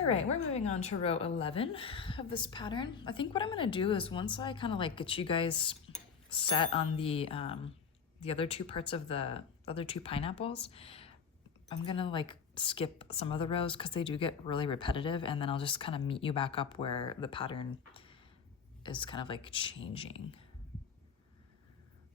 All right, we're moving on to row 11 of this pattern. I think what I'm gonna do is once I kind of like get you guys set on the other two parts of the other two pineapples, I'm gonna like skip some of the rows because they do get really repetitive, and then I'll just kind of meet you back up where the pattern is kind of like changing.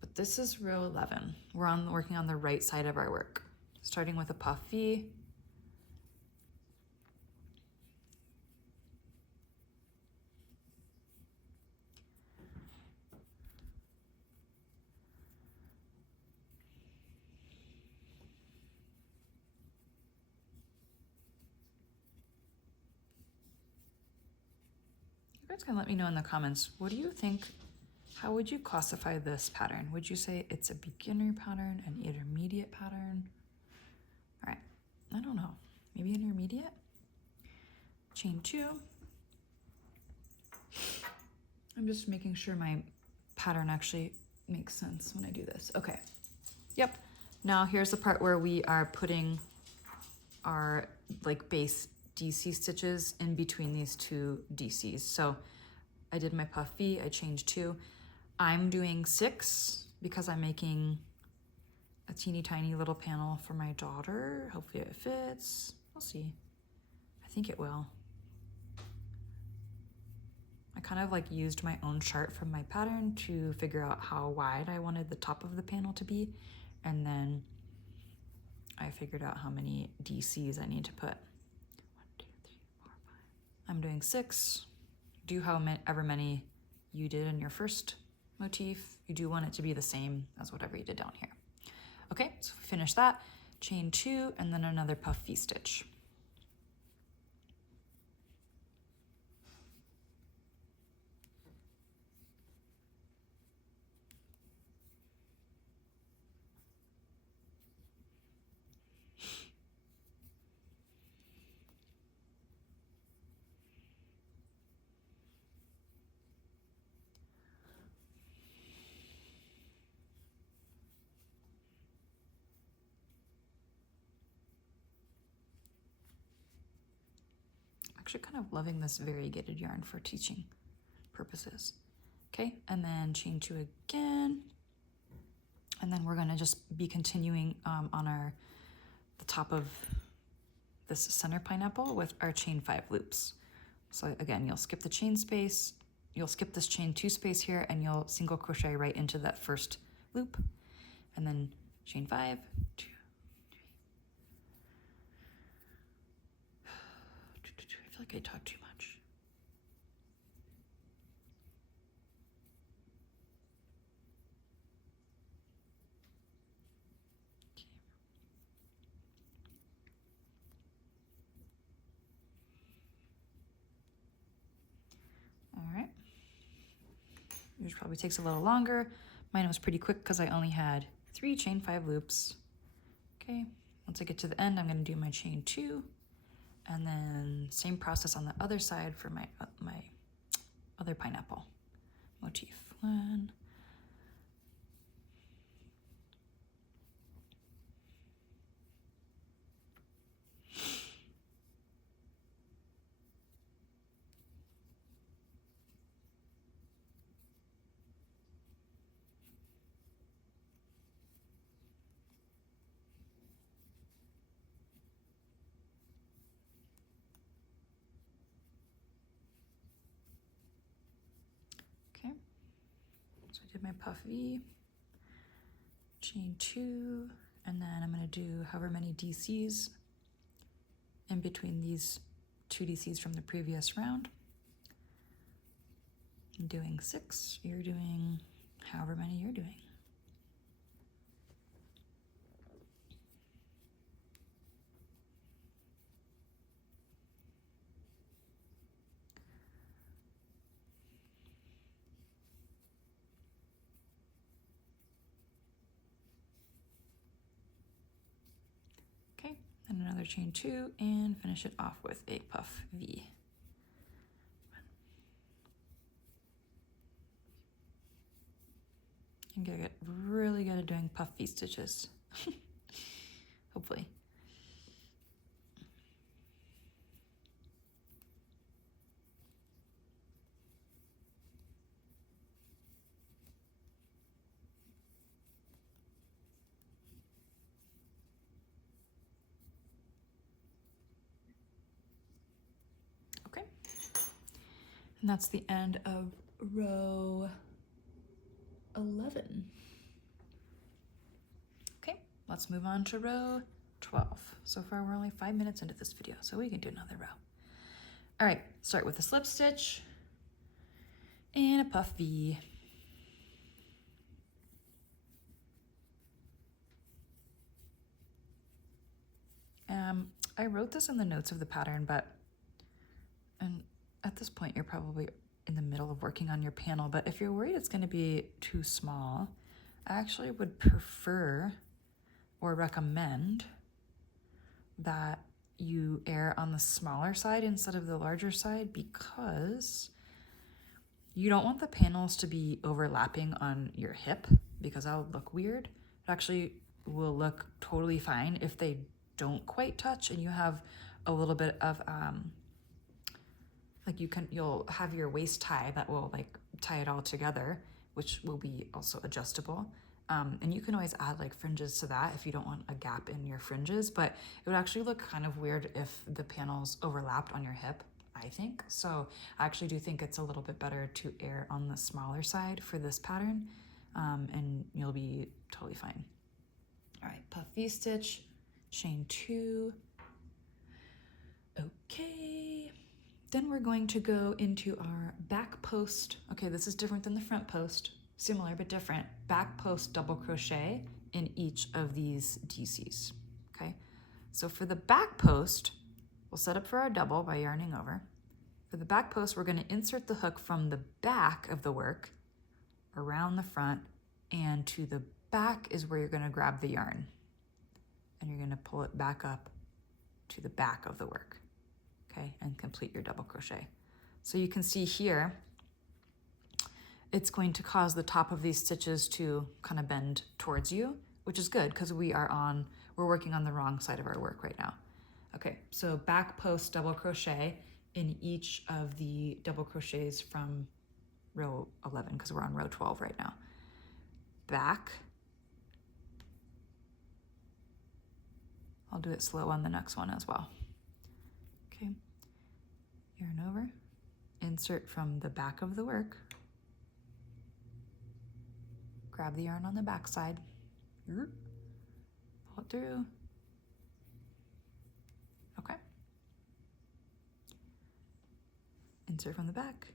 But this is row 11. We're working on the right side of our work, starting with a puff V. You guys can let me know in the comments, what do you think, how would you classify this pattern? Would you say it's a beginner pattern, an intermediate pattern? All right, I don't know, maybe intermediate? Chain 2. I'm just making sure my pattern actually makes sense when I do this. Okay, yep. Now here's the part where we are putting our like base DC stitches in between these two DCs. So I did my puff V, I chained 2. I'm doing 6 because I'm making a teeny tiny little panel for my daughter. Hopefully it fits. We'll see. I think it will. I kind of like used my own chart from my pattern to figure out how wide I wanted the top of the panel to be. And then I figured out how many DCs I need to put. 1, 2, 3, 4, 5. I'm doing 6. Do however many you did in your first motif. You do want it to be the same as whatever you did down here. Okay, so we finish that, chain 2, and then another puff V stitch. Actually kind of loving this variegated yarn for teaching purposes. Okay, and then chain 2 again. And then we're gonna just be continuing on the top of this center pineapple with our chain 5 loops. So again, you'll skip the chain space, you'll skip this chain 2 space here, and you'll single crochet right into that first loop. And then chain 5, 2, 3. I feel like I talk too much. All right. Yours probably takes a little longer. Mine was pretty quick because I only had 3 chain 5 loops. Okay, once I get to the end, I'm going to do my chain 2, and then same process on the other side for my other pineapple motif. 1. Okay, so I did my puff V, chain 2, and then I'm going to do however many DCs in between these 2 DCs from the previous round. I'm doing 6, you're doing however many you're doing. Okay, and another chain 2 and finish it off with a puff V. I'm gonna get really good at doing puff V stitches. Hopefully. And that's the end of row 11. Okay, let's move on to row 12. So far we're only 5 minutes into this video, so we can do another row. All right, start with a slip stitch and a puff V. I wrote this in the notes of the pattern, and at this point you're probably in the middle of working on your panel, but if you're worried it's going to be too small, I actually would prefer or recommend that you err on the smaller side instead of the larger side, because you don't want the panels to be overlapping on your hip, because that'll look weird. It actually will look totally fine if they don't quite touch and you have a little bit of like you'll have your waist tie that will like tie it all together, which will be also adjustable. And you can always add like fringes to that if you don't want a gap in your fringes, but it would actually look kind of weird if the panels overlapped on your hip, I think. So I actually do think it's a little bit better to err on the smaller side for this pattern, and you'll be totally fine. All right, puff V-stitch, chain 2. Okay, then we're going to go into our back post. Okay, this is different than the front post, similar but different. Back post double crochet in each of these DCs, okay? So for the back post, we'll set up for our double by yarning over. For the back post, we're gonna insert the hook from the back of the work around the front, and to the back is where you're gonna grab the yarn. And you're gonna pull it back up to the back of the work, okay? And complete your double crochet. So you can see here, it's going to cause the top of these stitches to kind of bend towards you, which is good because we're working on the wrong side of our work right now. Okay, so back post double crochet in each of the double crochets from row 11, because we're on row 12 right now. Back. I'll do it slow on the next one as well. Okay, yarn over, insert from the back of the work, grab the yarn on the back side, pull it through. Okay, insert from the back,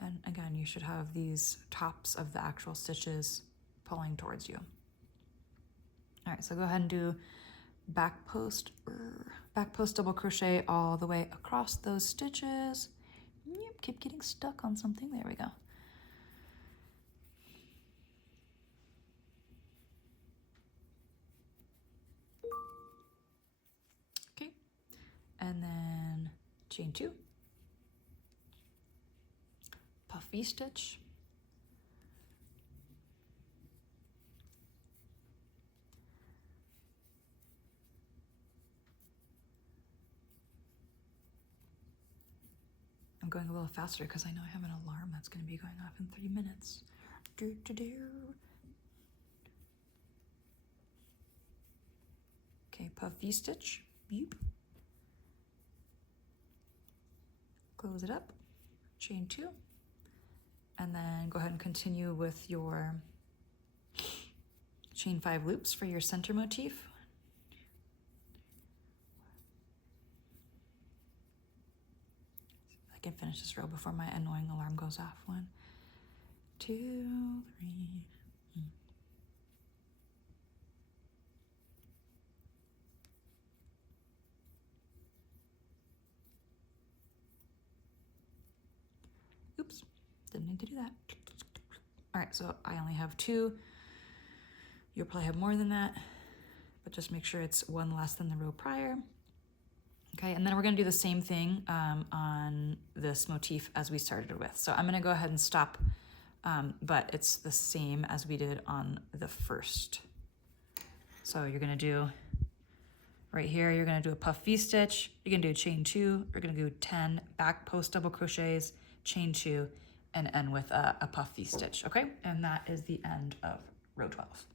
and again, you should have these tops of the actual stitches pulling towards you. All right, so go ahead and do back post double crochet all the way across those stitches. Yep, keep getting stuck on something. There we go. Okay, and then chain 2, puff V-stitch, I'm going a little faster because I know I have an alarm that's going to be going off in 3 minutes. Okay, puff V-stitch, close it up, chain 2, and then go ahead and continue with your chain 5 loops for your center motif. I can finish this row before my annoying alarm goes off. 1, 2, 3. Oops, didn't need to do that. All right, so I only have 2. You'll probably have more than that, but just make sure it's 1 less than the row prior. Okay, and then we're gonna do the same thing on this motif as we started with. So I'm gonna go ahead and stop, but it's the same as we did on the first. So you're gonna do, right here, you're gonna do a puff V-stitch, you're gonna do a chain 2, you're gonna do 10 back post double crochets, chain 2, and end with a puff V-stitch, okay? And that is the end of row 12.